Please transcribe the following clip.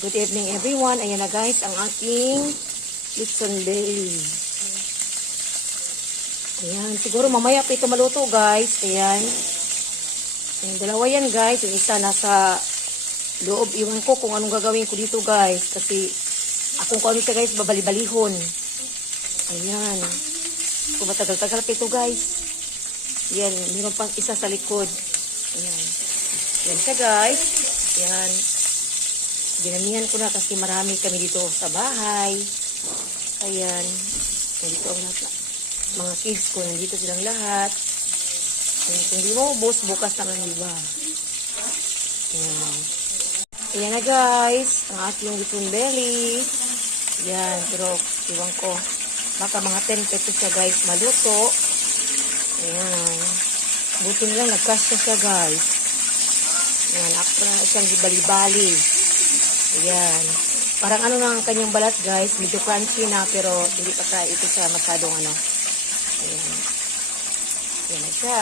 Good evening everyone. Ayan na guys, ang aking lechon belly. Ayan, siguro mamaya pa ito maluto guys. Ayan. Ayan, dalawa yan guys. Yung isa nasa loob. Iwan ko kung anong gagawin ko dito guys. Kasi akong kung ano siya guys, babali-balihon. Ayan. Kung matagal-tagal pa ito guys. Ayan, meron pang isa sa likod. Ayan. Ayan siya guys. Ayan. Ginamihan ko na kasi marami kami dito sa bahay. Ayan. Nandito ang lahat. Mga kids ko, nandito silang lahat. Ayan. Kung di mo ubos, bukas naman, diba? Ayan. Ayan na guys. Ang ating lechon belly. Ayan. Pero, iwan ko. Baka mga 10 pesos siya guys maluto. Ayan. Buti nilang nagkasya siya guys. Ayan. Ako na isang bali-bali. Ayan. Parang ano na ang kanyang balat guys. Medyo crunchy na pero hindi pa ito siya masyadong ano. Ayan. Ayan na siya.